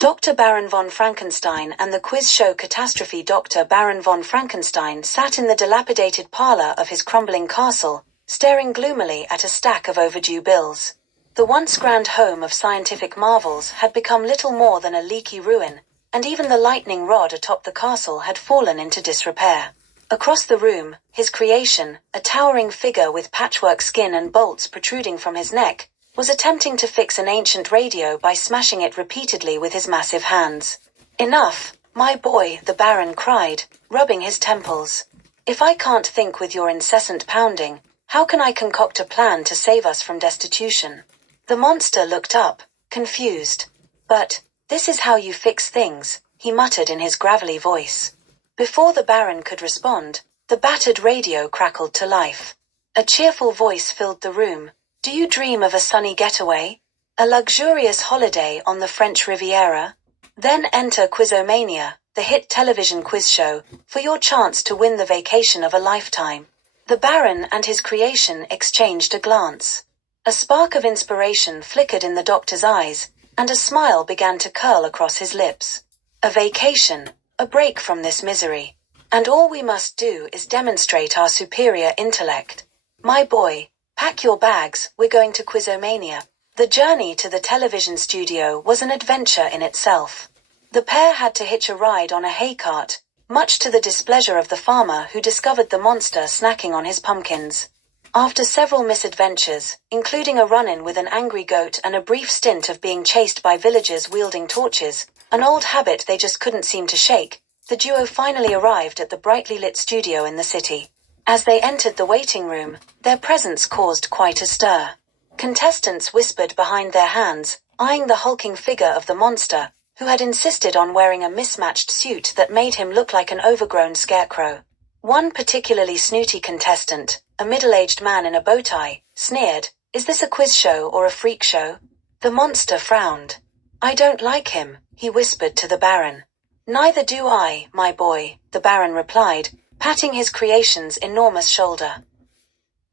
Dr. Baron von Frankenstein and the quiz show Catastrophe. Dr. Baron von Frankenstein sat in the dilapidated parlor of his crumbling castle, staring gloomily at a stack of overdue bills. The once grand home of scientific marvels had become little more than a leaky ruin, and even the lightning rod atop the castle had fallen into disrepair. Across the room, his creation, a towering figure with patchwork skin and bolts protruding from his neck, was attempting to fix an ancient radio by smashing it repeatedly with his massive hands. "Enough, my boy," the Baron cried, rubbing his temples. "If I can't think with your incessant pounding, how can I concoct a plan to save us from destitution?" The monster looked up, confused. "But, this is how you fix things," he muttered in his gravelly voice. Before the Baron could respond, the battered radio crackled to life. A cheerful voice filled the room. "Do you dream of a sunny getaway? A luxurious holiday on the French Riviera? Then enter Quizomania, the hit television quiz show, for your chance to win the vacation of a lifetime." The Baron and his creation exchanged a glance. A spark of inspiration flickered in the doctor's eyes, and a smile began to curl across his lips. "A vacation, a break from this misery. And all we must do is demonstrate our superior intellect. My boy, pack your bags, we're going to Quizomania." The journey to the television studio was an adventure in itself. The pair had to hitch a ride on a hay cart, much to the displeasure of the farmer who discovered the monster snacking on his pumpkins. After several misadventures, including a run-in with an angry goat and a brief stint of being chased by villagers wielding torches, an old habit they just couldn't seem to shake, the duo finally arrived at the brightly lit studio in the city. As they entered the waiting room, their presence caused quite a stir. Contestants whispered behind their hands, eyeing the hulking figure of the monster, who had insisted on wearing a mismatched suit that made him look like an overgrown scarecrow. One particularly snooty contestant, a middle-aged man in a bow tie, sneered, "Is this a quiz show or a freak show?" The monster frowned. "I don't like him," he whispered to the Baron. "Neither do I, my boy," the Baron replied, patting his creation's enormous shoulder.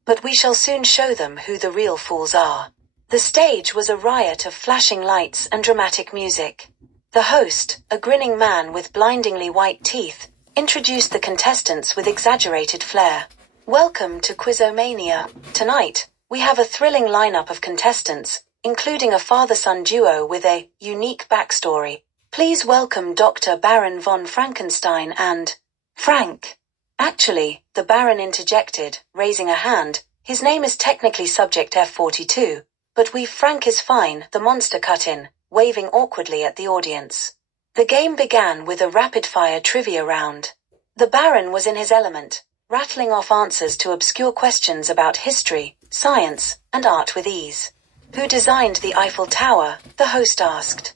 "But we shall soon show them who the real fools are." The stage was a riot of flashing lights and dramatic music. The host, a grinning man with blindingly white teeth, introduced the contestants with exaggerated flair. "Welcome to Quizomania. Tonight, we have a thrilling lineup of contestants, including a father-son duo with a unique backstory. Please welcome Dr. Baron von Frankenstein and Frank." "Actually," the Baron interjected, raising a hand, "his name is technically Subject F42, but Frank is fine," the monster cut in, waving awkwardly at the audience. The game began with a rapid-fire trivia round. The Baron was in his element, rattling off answers to obscure questions about history, science, and art with ease. "Who designed the Eiffel Tower?" the host asked.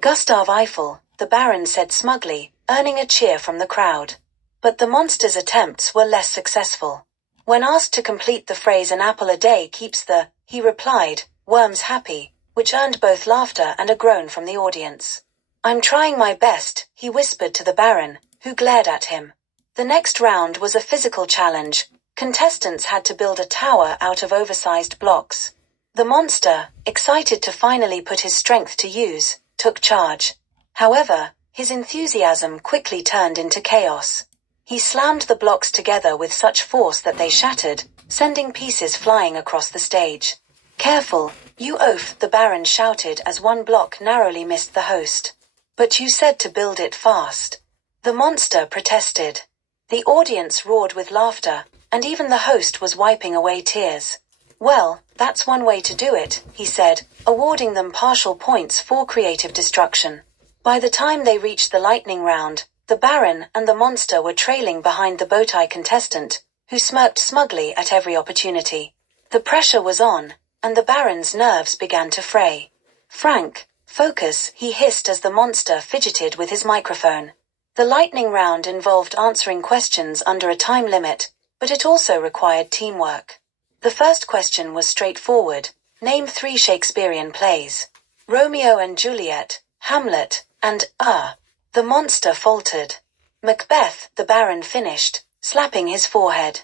"Gustav Eiffel," the Baron said smugly, earning a cheer from the crowd. But the monster's attempts were less successful. When asked to complete the phrase "an apple a day keeps the," he replied, "worms happy," which earned both laughter and a groan from the audience. "I'm trying my best," he whispered to the Baron, who glared at him. The next round was a physical challenge. Contestants had to build a tower out of oversized blocks. The monster, excited to finally put his strength to use, took charge. However, his enthusiasm quickly turned into chaos. He slammed the blocks together with such force that they shattered, sending pieces flying across the stage. "Careful, you oaf," the Baron shouted as one block narrowly missed the host. "But you said to build it fast." The monster protested. The audience roared with laughter, and even the host was wiping away tears. "Well, that's one way to do it," he said, awarding them partial points for creative destruction. By the time they reached the lightning round, the Baron and the monster were trailing behind the bowtie contestant, who smirked smugly at every opportunity. The pressure was on, and the Baron's nerves began to fray. "Frank, focus," he hissed as the monster fidgeted with his microphone. The lightning round involved answering questions under a time limit, but it also required teamwork. The first question was straightforward. Name 3 Shakespearean plays. Romeo and Juliet, Hamlet, and, The monster faltered. Macbeth, the Baron finished, slapping his forehead.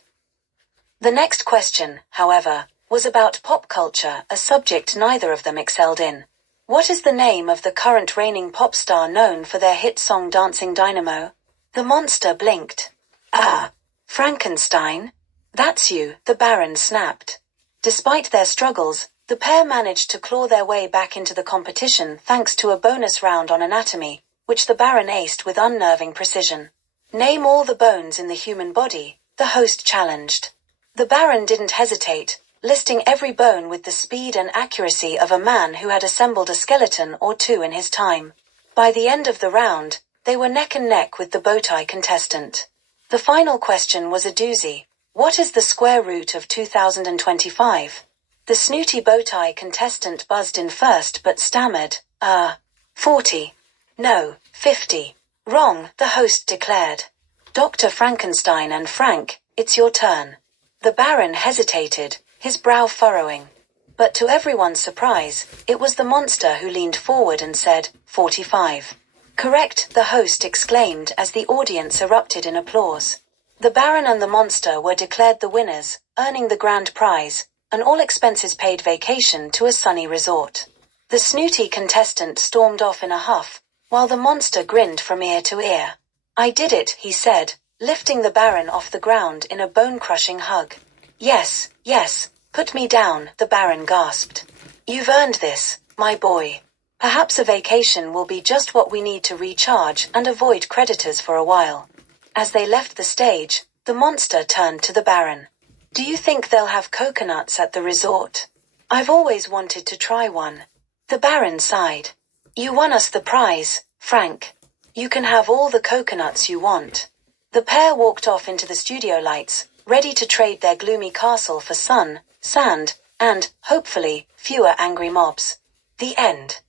The next question, however, was about pop culture, a subject neither of them excelled in. What is the name of the current reigning pop star known for their hit song Dancing Dynamo? The monster blinked. Ah, Frankenstein? That's you, the Baron snapped. Despite their struggles, the pair managed to claw their way back into the competition thanks to a bonus round on anatomy, which the Baron aced with unnerving precision. Name all the bones in the human body, the host challenged. The Baron didn't hesitate, listing every bone with the speed and accuracy of a man who had assembled a skeleton or two in his time. By the end of the round, they were neck and neck with the bowtie contestant. The final question was a doozy. What is the square root of 2025? The snooty bowtie contestant buzzed in first but stammered, 40. No, 50. Wrong, the host declared. Dr. Frankenstein and Frank, it's your turn. The Baron hesitated, his brow furrowing. But to everyone's surprise, it was the monster who leaned forward and said, 45. Correct, the host exclaimed as the audience erupted in applause. The Baron and the monster were declared the winners, earning the grand prize, an all-expenses-paid vacation to a sunny resort. The snooty contestant stormed off in a huff, while the monster grinned from ear to ear. I did it, he said, lifting the Baron off the ground in a bone-crushing hug. Yes, put me down, the Baron gasped. You've earned this, my boy. Perhaps a vacation will be just what we need to recharge and avoid creditors for a while. As they left the stage, the monster turned to the Baron. Do you think they'll have coconuts at the resort? I've always wanted to try one. The Baron sighed. You won us the prize, Frank. You can have all the coconuts you want. The pair walked off into the studio lights, ready to trade their gloomy castle for sun, sand, and, hopefully, fewer angry mobs. The end.